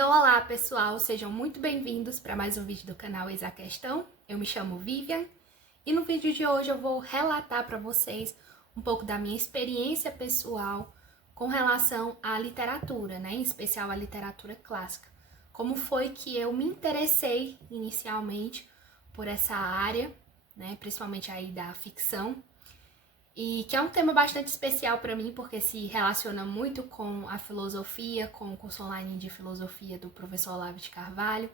Então, olá pessoal, sejam muito bem-vindos para mais um vídeo do canal Eis a Questão. Eu me chamo Vivian e no vídeo de hoje eu vou relatar para vocês um pouco da minha experiência pessoal com relação à literatura, né? Em especial à literatura clássica. Como foi que eu me interessei inicialmente por essa área, né? Principalmente aí da ficção. E que é um tema bastante especial para mim, porque se relaciona muito com a filosofia, com o curso online de filosofia do professor Olavo de Carvalho.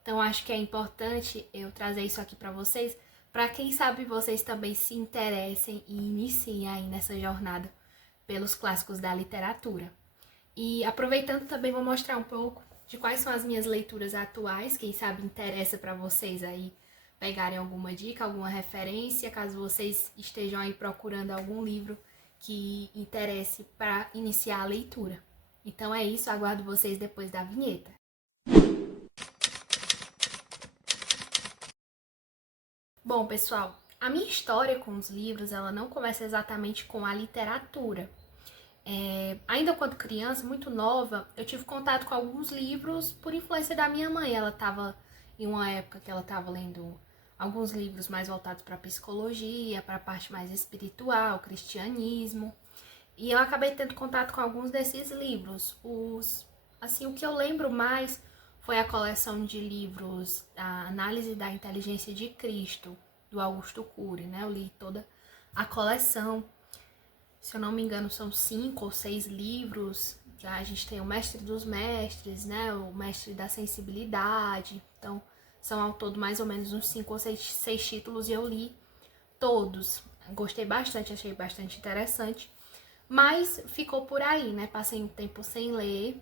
Então acho que é importante eu trazer isso aqui para vocês, para quem sabe vocês também se interessem e iniciem aí nessa jornada pelos clássicos da literatura. E aproveitando também vou mostrar um pouco de quais são as minhas leituras atuais, quem sabe interessa para vocês aí pegarem alguma dica, alguma referência, caso vocês estejam aí procurando algum livro que interesse para iniciar a leitura. Então é isso, aguardo vocês depois da vinheta. Bom, pessoal, a minha história com os livros, ela não começa exatamente com a literatura. Ainda quando criança, muito nova, eu tive contato com alguns livros por influência da minha mãe. Ela estava em uma época que ela estava lendo alguns livros mais voltados para psicologia, para a parte mais espiritual, cristianismo. E eu acabei tendo contato com alguns desses livros. O que eu lembro mais foi a coleção de livros A Análise da Inteligência de Cristo, do Augusto Cury, né? Eu li toda a coleção. Se eu não me engano, são 5 ou 6 livros. A gente tem o Mestre dos Mestres, né? O Mestre da Sensibilidade. Então, são ao todo mais ou menos uns 5 ou 6 títulos e eu li todos. Gostei bastante, achei bastante interessante. Mas ficou por aí, né? Passei um tempo sem ler.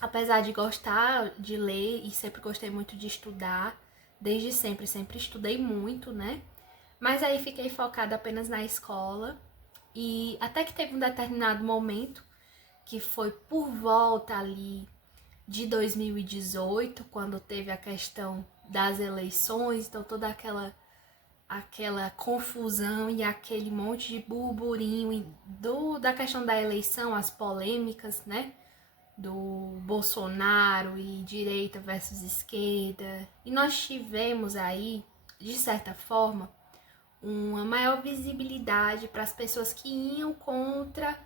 Apesar de gostar de ler e sempre gostei muito de estudar. Desde sempre estudei muito, né? Mas aí fiquei focada apenas na escola. E até que teve um determinado momento, que foi por volta ali de 2018, quando teve a questão das eleições, então toda aquela confusão e aquele monte de burburinho da questão da eleição, as polêmicas, né? Do Bolsonaro e direita versus esquerda. E nós tivemos aí, de certa forma, uma maior visibilidade para as pessoas que iam contra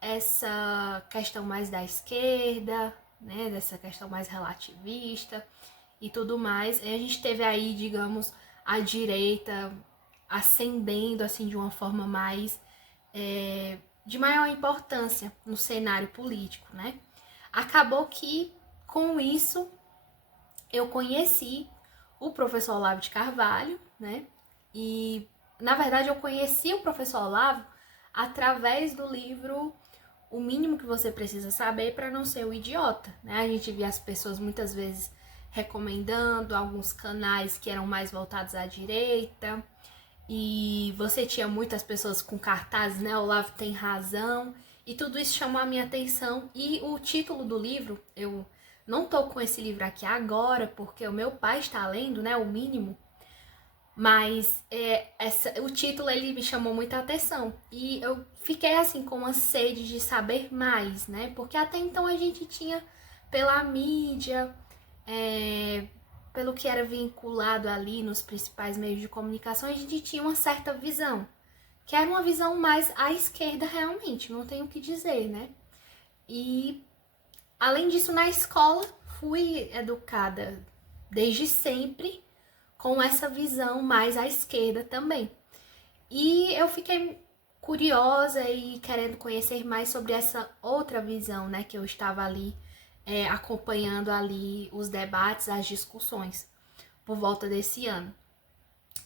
essa questão mais da esquerda, né, dessa questão mais relativista e tudo mais. E a gente teve aí, digamos, a direita ascendendo assim de uma forma mais de maior importância no cenário político, né? Acabou que com isso eu conheci o professor Olavo de Carvalho, né? E na verdade eu conheci o professor Olavo através do livro O Mínimo que Você Precisa Saber para Não Ser um Idiota, né? A gente via as pessoas muitas vezes recomendando alguns canais que eram mais voltados à direita, e você tinha muitas pessoas com cartazes, né? Olavo tem razão, e tudo isso chamou a minha atenção. E o título do livro, eu não tô com esse livro aqui agora, porque o meu pai está lendo, né? O Mínimo. Mas o título ele me chamou muita atenção. E eu fiquei assim com uma sede de saber mais, né? Porque até então a gente tinha pela mídia, pelo que era vinculado ali nos principais meios de comunicação, a gente tinha uma certa visão. Que era uma visão mais à esquerda realmente, não tenho o que dizer, né? E além disso, na escola fui educada desde sempre com essa visão mais à esquerda também. E eu fiquei curiosa e querendo conhecer mais sobre essa outra visão, né, que eu estava ali acompanhando ali os debates, as discussões por volta desse ano.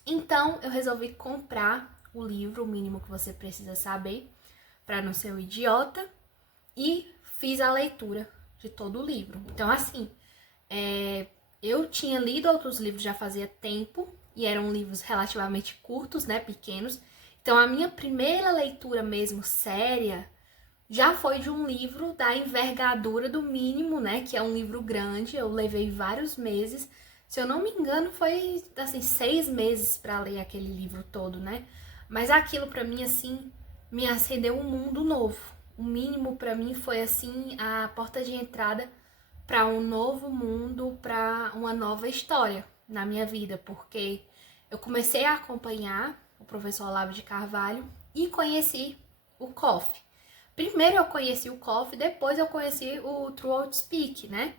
Então eu resolvi comprar o livro O Mínimo que Você Precisa Saber para Não Ser um Idiota e fiz a leitura de todo o livro. Então assim, eu tinha lido outros livros já fazia tempo, e eram livros relativamente curtos, né, pequenos. Então a minha primeira leitura mesmo séria já foi de um livro da envergadura do Mínimo, né, que é um livro grande. Eu levei vários meses, se eu não me engano foi assim 6 meses para ler aquele livro todo, né? Mas aquilo para mim assim me acendeu um mundo novo. O Mínimo para mim foi assim a porta de entrada para um novo mundo, para uma nova história na minha vida, porque eu comecei a acompanhar o professor Olavo de Carvalho e conheci o COF. Primeiro eu conheci o COF, depois eu conheci o Throughout Speak, né?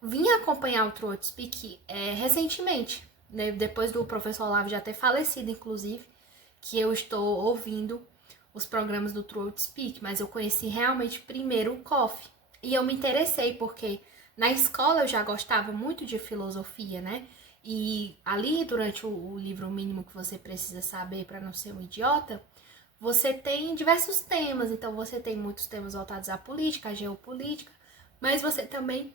Vim acompanhar o Throughout Speak recentemente, né? Depois do professor Olavo já ter falecido, inclusive, que eu estou ouvindo os programas do Throughout Speak, mas eu conheci realmente primeiro o COF. E eu me interessei porque na escola eu já gostava muito de filosofia, né? E ali, durante o livro mínimo que você precisa saber para não ser um idiota, você tem diversos temas. Então você tem muitos temas voltados à política, à geopolítica, mas você também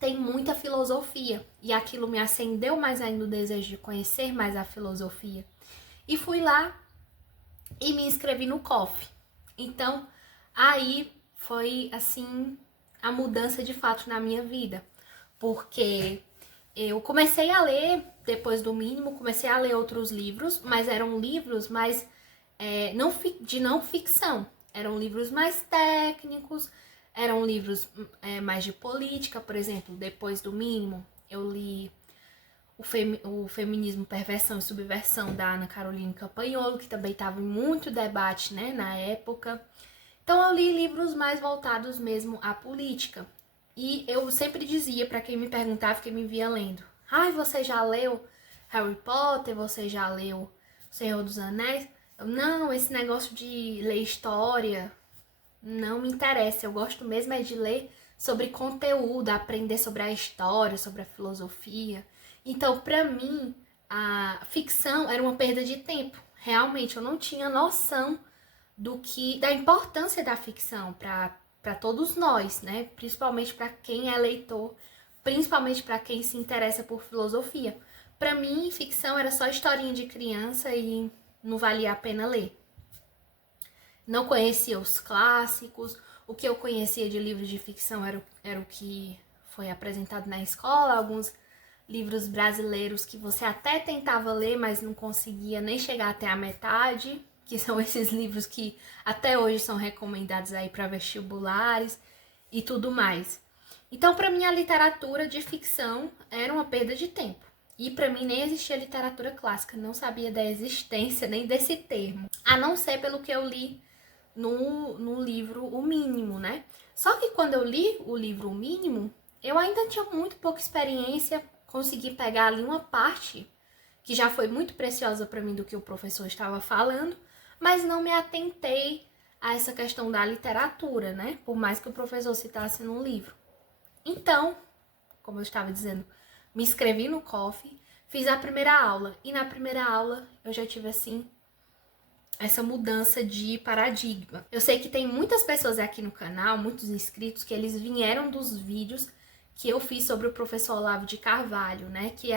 tem muita filosofia. E aquilo me acendeu mais ainda o desejo de conhecer mais a filosofia. E fui lá e me inscrevi no COF. Então, aí foi assim a mudança de fato na minha vida, porque eu comecei a ler depois do mínimo, comecei a ler outros livros, mas eram livros mais de não ficção, eram livros mais técnicos, eram livros mais de política, por exemplo. Depois do mínimo eu li o Feminismo, Perversão e Subversão, da Ana Carolina Campanholo, que também estava em muito debate, né, na época. Então eu li livros mais voltados mesmo à política. E eu sempre dizia para quem me perguntava, quem me via lendo: ai, você já leu Harry Potter? Você já leu O Senhor dos Anéis? Eu, não, esse negócio de ler história não me interessa. Eu gosto mesmo é de ler sobre conteúdo, aprender sobre a história, sobre a filosofia. Então, para mim, a ficção era uma perda de tempo. Realmente, eu não tinha noção da importância da ficção para todos nós, né? Principalmente para quem é leitor, principalmente para quem se interessa por filosofia. Para mim, ficção era só historinha de criança e não valia a pena ler. Não conhecia os clássicos. O que eu conhecia de livros de ficção era o que foi apresentado na escola, alguns livros brasileiros que você até tentava ler, mas não conseguia nem chegar até a metade, que são esses livros que até hoje são recomendados aí para vestibulares e tudo mais. Então, para mim, a literatura de ficção era uma perda de tempo. E para mim nem existia literatura clássica, não sabia da existência nem desse termo, a não ser pelo que eu li no livro O Mínimo, né? Só que quando eu li o livro O Mínimo, eu ainda tinha muito pouca experiência, consegui pegar ali uma parte que já foi muito preciosa para mim do que o professor estava falando, mas não me atentei a essa questão da literatura, né? Por mais que o professor citasse no livro. Então, como eu estava dizendo, me inscrevi no COF, fiz a primeira aula, e na primeira aula eu já tive assim essa mudança de paradigma. Eu sei que tem muitas pessoas aqui no canal, muitos inscritos, que eles vieram dos vídeos que eu fiz sobre o professor Olavo de Carvalho, né? Que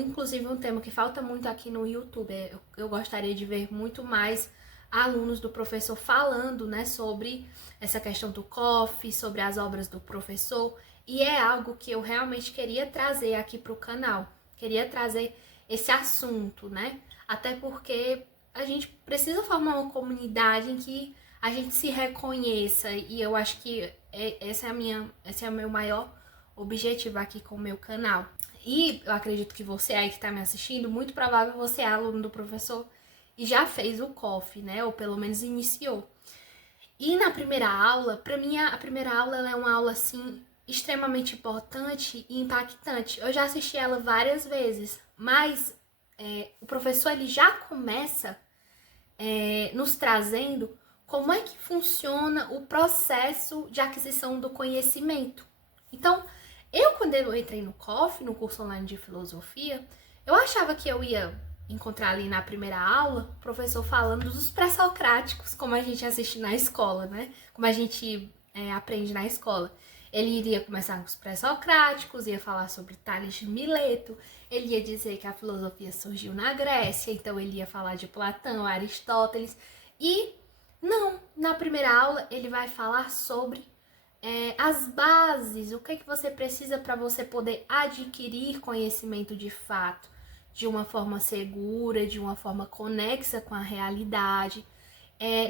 inclusive um tema que falta muito aqui no YouTube. Eu gostaria de ver muito mais alunos do professor falando, né, sobre essa questão do COF, sobre as obras do professor. E é algo que eu realmente queria trazer aqui para o canal. Queria trazer esse assunto, né? Até porque a gente precisa formar uma comunidade em que a gente se reconheça, e eu acho que esse é o meu maior objetivo aqui com o meu canal. E eu acredito que você aí que está me assistindo, muito provável você é aluno do professor e já fez o COF, né? Ou pelo menos iniciou. E na primeira aula, para mim a primeira aula ela é uma aula assim extremamente importante e impactante. Eu já assisti ela várias vezes, mas o professor ele já começa nos trazendo como é que funciona o processo de aquisição do conhecimento. Então, quando eu entrei no COF, no curso online de filosofia, eu achava que eu ia encontrar ali na primeira aula o professor falando dos pré-socráticos, como a gente assiste na escola, né? Como a gente aprende na escola. Ele iria começar com os pré-socráticos, ia falar sobre Tales de Mileto, ele ia dizer que a filosofia surgiu na Grécia, então ele ia falar de Platão, Aristóteles. E não, na primeira aula ele vai falar sobre as bases, o que é que você precisa para você poder adquirir conhecimento de fato, de uma forma segura, de uma forma conexa com a realidade.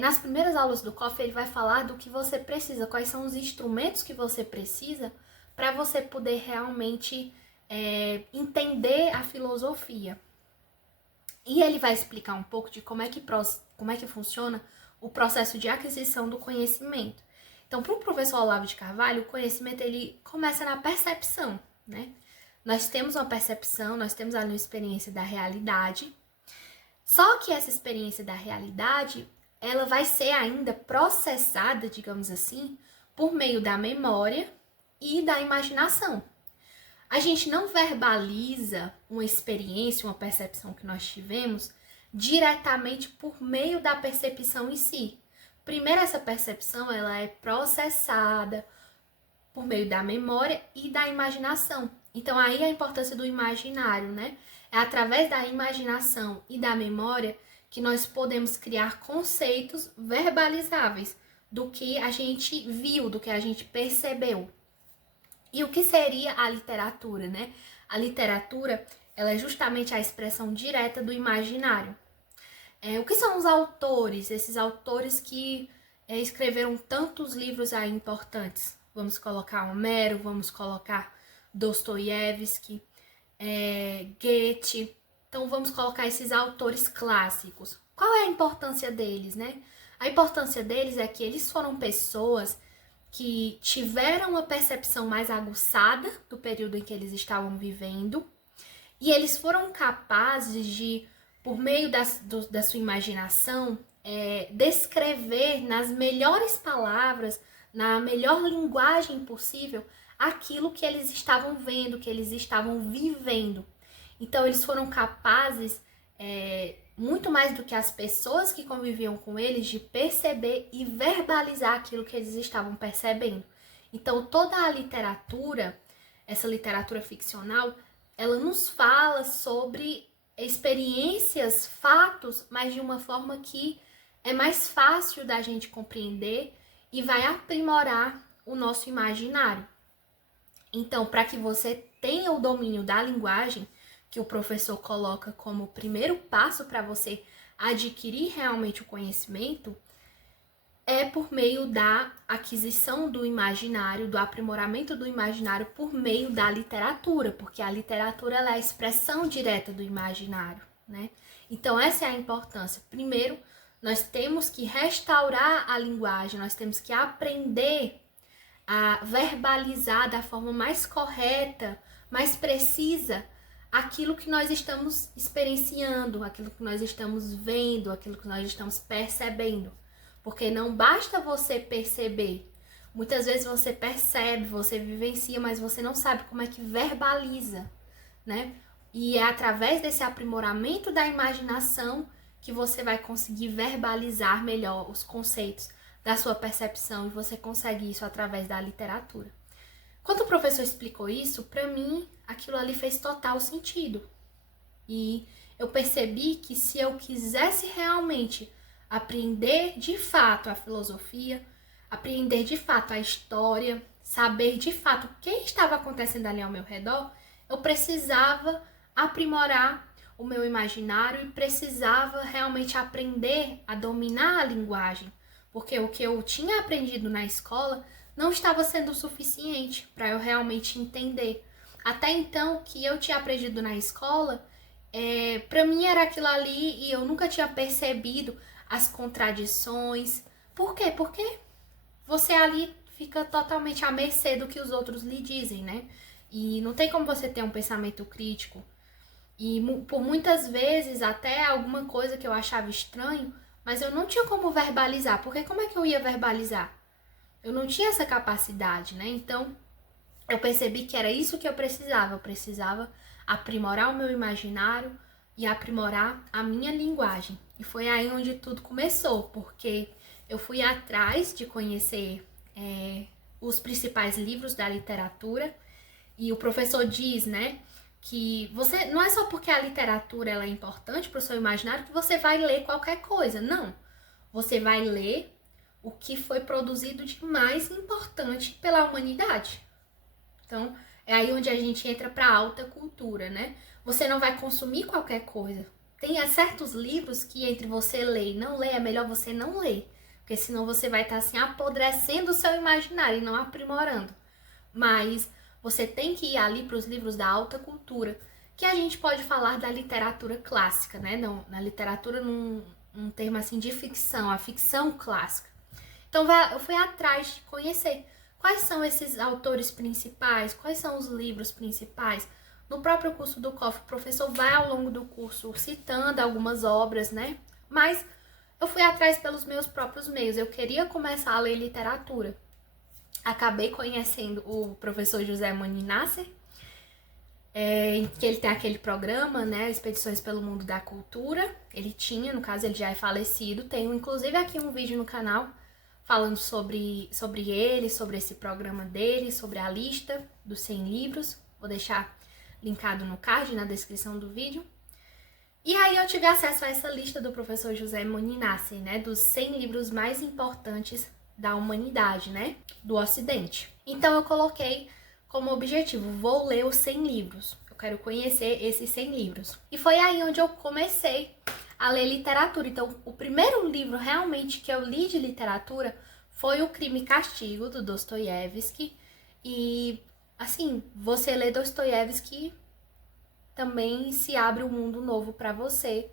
nas primeiras aulas do COF ele vai falar do que você precisa, quais são os instrumentos que você precisa para você poder realmente entender a filosofia. E ele vai explicar um pouco de como é que funciona o processo de aquisição do conhecimento. Então, para o professor Olavo de Carvalho, o conhecimento ele começa na percepção, né? Nós temos uma percepção, nós temos ali uma experiência da realidade, só que essa experiência da realidade, ela vai ser ainda processada, digamos assim, por meio da memória e da imaginação. A gente não verbaliza uma experiência, uma percepção que nós tivemos diretamente por meio da percepção em si. Primeiro, essa percepção ela é processada por meio da memória e da imaginação. Então, aí a importância do imaginário, né? É através da imaginação e da memória que nós podemos criar conceitos verbalizáveis do que a gente viu, do que a gente percebeu. E o que seria a literatura, né? A literatura, ela é justamente a expressão direta do imaginário. O que são os autores? Esses autores que escreveram tantos livros aí importantes. Vamos colocar Homero, vamos colocar Dostoiévski, Goethe. Então, vamos colocar esses autores clássicos. Qual é a importância deles, né? A importância deles é que eles foram pessoas que tiveram uma percepção mais aguçada do período em que eles estavam vivendo e eles foram capazes de, por meio da sua imaginação, descrever nas melhores palavras, na melhor linguagem possível, aquilo que eles estavam vendo, que eles estavam vivendo. Então, eles foram capazes, muito mais do que as pessoas que conviviam com eles, de perceber e verbalizar aquilo que eles estavam percebendo. Então, toda a literatura, essa literatura ficcional, ela nos fala sobre experiências, fatos, mas de uma forma que é mais fácil da gente compreender e vai aprimorar o nosso imaginário. Então, para que você tenha o domínio da linguagem, que o professor coloca como primeiro passo para você adquirir realmente o conhecimento, é por meio da aquisição do imaginário, do aprimoramento do imaginário por meio da literatura, porque a literatura ela é a expressão direta do imaginário, né? Então, essa é a importância. Primeiro, nós temos que restaurar a linguagem, nós temos que aprender a verbalizar da forma mais correta, mais precisa, aquilo que nós estamos experienciando, aquilo que nós estamos vendo, aquilo que nós estamos percebendo. Porque não basta você perceber. Muitas vezes você percebe, você vivencia, mas você não sabe como é que verbaliza, né? E é através desse aprimoramento da imaginação que você vai conseguir verbalizar melhor os conceitos da sua percepção, e você consegue isso através da literatura. Quando o professor explicou isso, para mim, aquilo ali fez total sentido. E eu percebi que se eu quisesse realmente aprender de fato a filosofia, aprender de fato a história, saber de fato o que estava acontecendo ali ao meu redor, eu precisava aprimorar o meu imaginário e precisava realmente aprender a dominar a linguagem, porque o que eu tinha aprendido na escola não estava sendo suficiente para eu realmente entender. Até então, o que eu tinha aprendido na escola, para mim era aquilo ali e eu nunca tinha percebido as contradições. Por quê? Porque você ali fica totalmente à mercê do que os outros lhe dizem, né? E não tem como você ter um pensamento crítico. E por muitas vezes, até alguma coisa que eu achava estranho, mas eu não tinha como verbalizar. Porque como é que eu ia verbalizar? Eu não tinha essa capacidade, né? Então, eu percebi que era isso que eu precisava. Eu precisava aprimorar o meu imaginário e aprimorar a minha linguagem. E foi aí onde tudo começou, porque eu fui atrás de conhecer os principais livros da literatura. E o professor diz, né, que você não é só porque a literatura ela é importante para o seu imaginário que você vai ler qualquer coisa. Não. Você vai ler o que foi produzido de mais importante pela humanidade. Então, é aí onde a gente entra para a alta cultura, né? Você não vai consumir qualquer coisa. Tem certos livros que entre você ler e não ler, é melhor você não ler. Porque senão você vai estar assim apodrecendo o seu imaginário e não aprimorando. Mas você tem que ir ali para os livros da alta cultura, que a gente pode falar da literatura clássica, né? Não, na literatura num termo assim de ficção, a ficção clássica. Então eu fui atrás de conhecer quais são esses autores principais, quais são os livros principais. No próprio curso do COF, o professor vai ao longo do curso citando algumas obras, né? Mas eu fui atrás pelos meus próprios meios. Eu queria começar a ler literatura. Acabei conhecendo o professor José Moninasser, que ele tem aquele programa, né, Expedições pelo Mundo da Cultura. Ele tinha, no caso ele já é falecido. Tenho inclusive aqui um vídeo no canal falando sobre ele, sobre esse programa dele, sobre a lista dos 100 livros. Vou deixar linkado no card, na descrição do vídeo. E aí eu tive acesso a essa lista do professor José Moninasser, né, dos 100 livros mais importantes da humanidade, né, do Ocidente. Então eu coloquei como objetivo, vou ler os 100 livros. Eu quero conhecer esses 100 livros. E foi aí onde eu comecei a ler literatura. Então, o primeiro livro realmente que eu li de literatura foi O Crime e Castigo, do Dostoiévski. E, assim, você lê Dostoiévski, também se abre um mundo novo para você.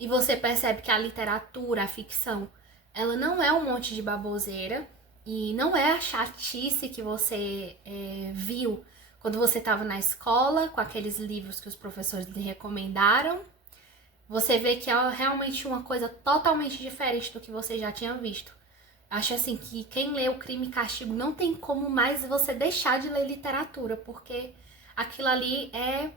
E você percebe que a literatura, a ficção, ela não é um monte de baboseira. E não é a chatice que você viu quando você estava na escola, com aqueles livros que os professores lhe recomendaram. Você vê que é realmente uma coisa totalmente diferente do que você já tinha visto. Acho assim que quem lê O Crime e Castigo não tem como mais você deixar de ler literatura, porque aquilo ali é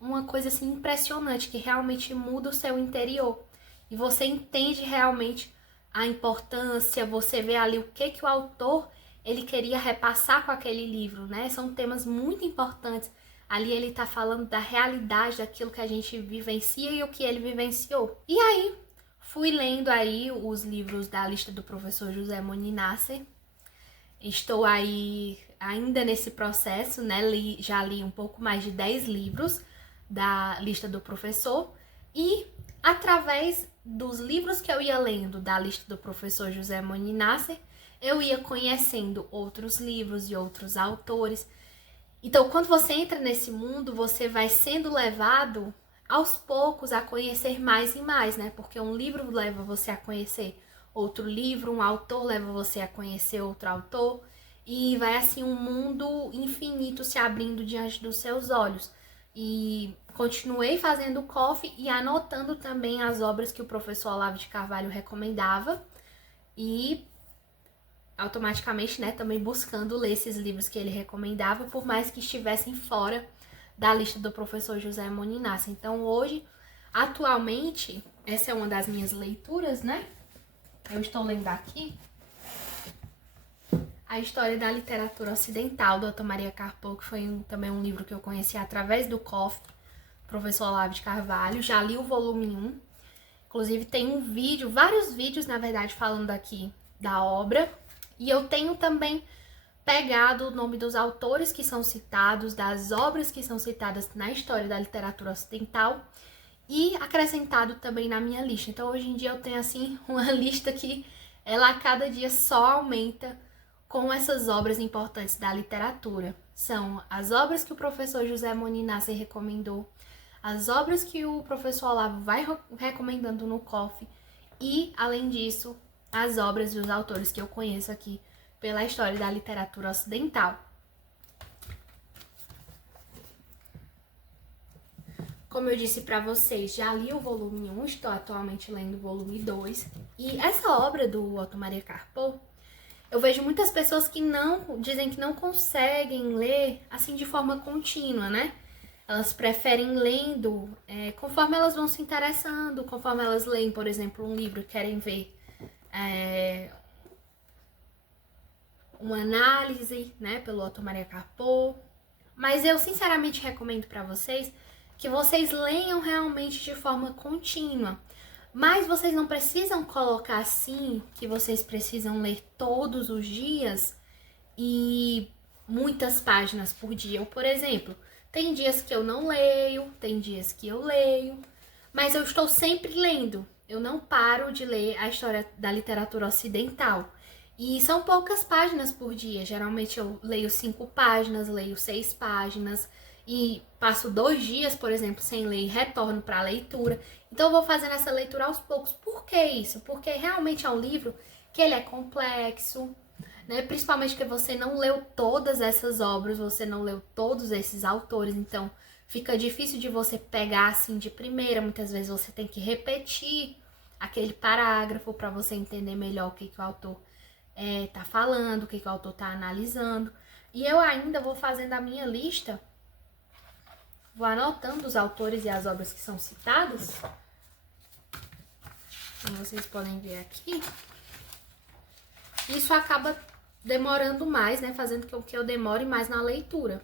uma coisa assim impressionante, que realmente muda o seu interior. E você entende realmente a importância, você vê ali o que o autor ele queria repassar com aquele livro, né? São temas muito importantes. Ali ele tá falando da realidade, daquilo que a gente vivencia e o que ele vivenciou. E aí, fui lendo aí os livros da lista do professor José Moninasser. Estou aí ainda nesse processo, né? Já li um pouco mais de 10 livros da lista do professor. E através dos livros que eu ia lendo da lista do professor José Moninasser, eu ia conhecendo outros livros e outros autores. Então, quando você entra nesse mundo, você vai sendo levado aos poucos a conhecer mais e mais, né? Porque um livro leva você a conhecer outro livro, um autor leva você a conhecer outro autor, e vai assim um mundo infinito se abrindo diante dos seus olhos. E continuei fazendo o COF e anotando também as obras que o professor Olavo de Carvalho recomendava e automaticamente, né, também buscando ler esses livros que ele recomendava, por mais que estivessem fora da lista do professor José Moninasser. Então hoje, atualmente, essa é uma das minhas leituras, né? Eu estou lendo aqui A História da Literatura Ocidental, do Otto Maria Carpo, que foi também um livro que eu conheci através do COF, professor Olavo de Carvalho. Já li o volume 1. Inclusive tem um vídeo, vários vídeos, na verdade, falando aqui da obra. E eu tenho também pegado o nome dos autores que são citados, das obras que são citadas na história da literatura ocidental e acrescentado também na minha lista. Então, hoje em dia eu tenho, assim, uma lista que ela a cada dia só aumenta com essas obras importantes da literatura. São as obras que o professor José Moninasser recomendou, as obras que o professor Olavo vai recomendando no COF e, além disso, as obras e os autores que eu conheço aqui pela história da literatura ocidental. Como eu disse para vocês, já li o volume 1, estou atualmente lendo o volume 2. E essa obra do Otto Maria Carpo, eu vejo muitas pessoas que dizem que não conseguem ler assim de forma contínua, né? Elas preferem lendo conforme elas vão se interessando, conforme elas leem, por exemplo, um livro e querem ver uma análise, né, pelo Otto Maria Carpo. Mas eu sinceramente recomendo para vocês que vocês leiam realmente de forma contínua. Mas vocês não precisam colocar assim que vocês precisam ler todos os dias e muitas páginas por dia. Ou, por exemplo, tem dias que eu não leio, tem dias que eu leio. Mas eu estou sempre lendo. Eu não paro de ler a história da literatura ocidental. E são poucas páginas por dia. Geralmente eu leio 5 páginas, leio 6 páginas. E passo 2 dias, por exemplo, sem ler e retorno para a leitura. Então eu vou fazendo essa leitura aos poucos. Por que isso? Porque realmente é um livro que ele é complexo, né? Principalmente porque você não leu todas essas obras, você não leu todos esses autores, então fica difícil de você pegar assim de primeira. Muitas vezes você tem que repetir aquele parágrafo para você entender melhor o que o autor tá falando, o que o autor tá analisando. E eu ainda vou fazendo a minha lista, vou anotando os autores e as obras que são citadas. Como vocês podem ver aqui. Isso acaba demorando mais, né? Fazendo com que eu demore mais na leitura.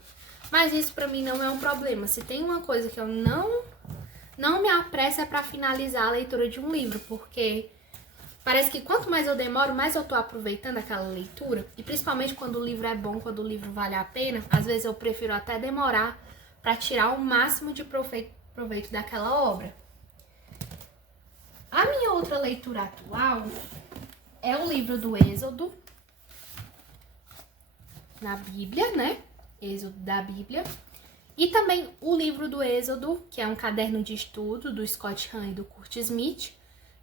Mas isso pra mim não é um problema. Se tem uma coisa que eu não me apresso é pra finalizar a leitura de um livro, porque parece que quanto mais eu demoro, mais eu tô aproveitando aquela leitura. E principalmente quando o livro é bom, quando o livro vale a pena, às vezes eu prefiro até demorar pra tirar o máximo de proveito daquela obra. A minha outra leitura atual é o livro do Êxodo, na Bíblia, né? Êxodo da Bíblia. E também o livro do Êxodo, que é um caderno de estudo do Scott Hahn e do Kurt Smith.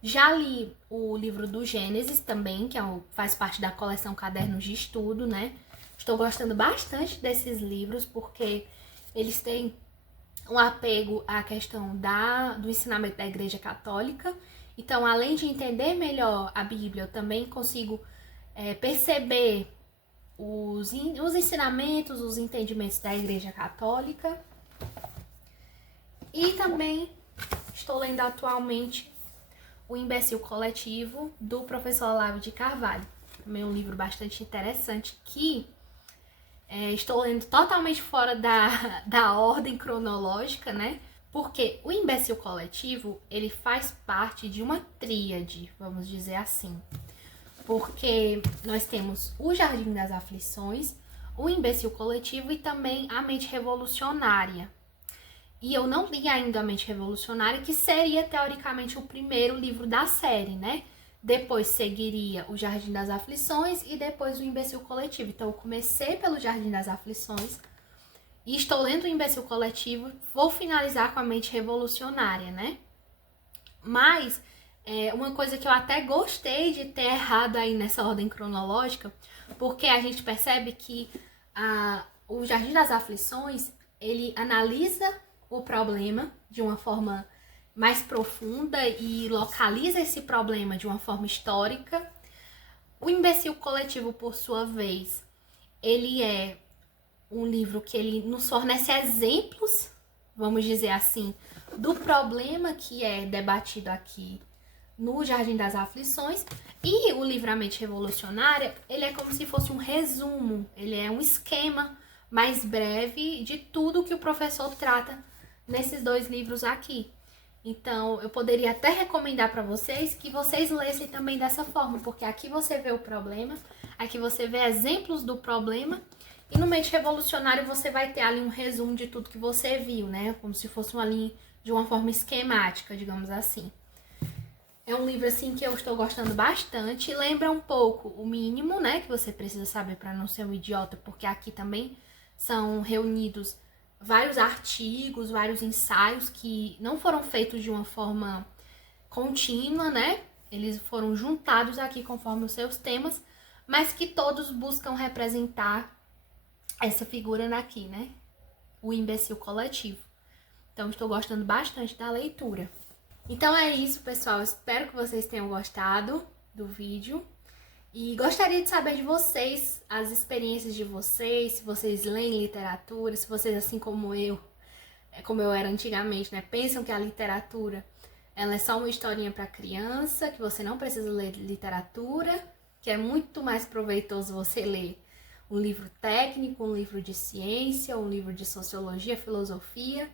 Já li o livro do Gênesis também, que faz parte da coleção Cadernos de Estudo, né? Estou gostando bastante desses livros, porque eles têm um apego à questão do ensinamento da Igreja Católica. Então, além de entender melhor a Bíblia, eu também consigo perceber os ensinamentos, os entendimentos da Igreja Católica. E também estou lendo atualmente O Imbecil Coletivo, do professor Olavo de Carvalho. Também um livro bastante interessante que estou lendo totalmente fora da ordem cronológica, né? Porque o Imbecil Coletivo, ele faz parte de uma tríade, vamos dizer assim. Porque nós temos o Jardim das Aflições, o Imbecil Coletivo e também a Mente Revolucionária. E eu não li ainda a Mente Revolucionária, que seria teoricamente o primeiro livro da série, né? Depois seguiria o Jardim das Aflições e depois o Imbecil Coletivo. Então eu comecei pelo Jardim das Aflições e estou lendo o Imbecil Coletivo, vou finalizar com a Mente Revolucionária, né? Mas uma coisa que eu até gostei de ter errado aí nessa ordem cronológica, porque a gente percebe que o Jardim das Aflições, ele analisa o problema de uma forma mais profunda e localiza esse problema de uma forma histórica. O Imbecil Coletivo, por sua vez, ele é um livro que ele nos fornece exemplos, vamos dizer assim, do problema que é debatido aqui no Jardim das Aflições. E o livro A Mente Revolucionária, ele é como se fosse um resumo, ele é um esquema mais breve de tudo que o professor trata nesses 2 livros aqui. Então, eu poderia até recomendar para vocês que vocês lessem também dessa forma, porque aqui você vê o problema, aqui você vê exemplos do problema, e no Mente Revolucionária você vai ter ali um resumo de tudo que você viu, né? Como se fosse uma linha de uma forma esquemática, digamos assim. É um livro, assim, que eu estou gostando bastante. Lembra um pouco o mínimo, né? Que você precisa saber para não ser um idiota, porque aqui também são reunidos vários artigos, vários ensaios que não foram feitos de uma forma contínua, né? Eles foram juntados aqui conforme os seus temas, mas que todos buscam representar essa figura daqui, né? O Imbecil Coletivo. Então, estou gostando bastante da leitura. Então é isso, pessoal. Espero que vocês tenham gostado do vídeo. E gostaria de saber de vocês, as experiências de vocês, se vocês leem literatura, se vocês, assim como eu era antigamente, né, pensam que a literatura ela é só uma historinha para criança, que você não precisa ler literatura, que é muito mais proveitoso você ler um livro técnico, um livro de ciência, um livro de sociologia, filosofia.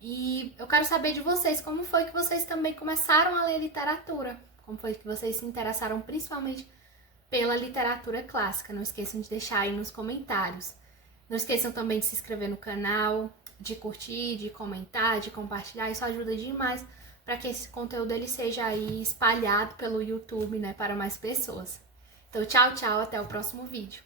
E eu quero saber de vocês, como foi que vocês também começaram a ler literatura? Como foi que vocês se interessaram principalmente pela literatura clássica? Não esqueçam de deixar aí nos comentários. Não esqueçam também de se inscrever no canal, de curtir, de comentar, de compartilhar. Isso ajuda demais para que esse conteúdo ele seja aí espalhado pelo YouTube, né, para mais pessoas. Então, tchau, tchau, até o próximo vídeo.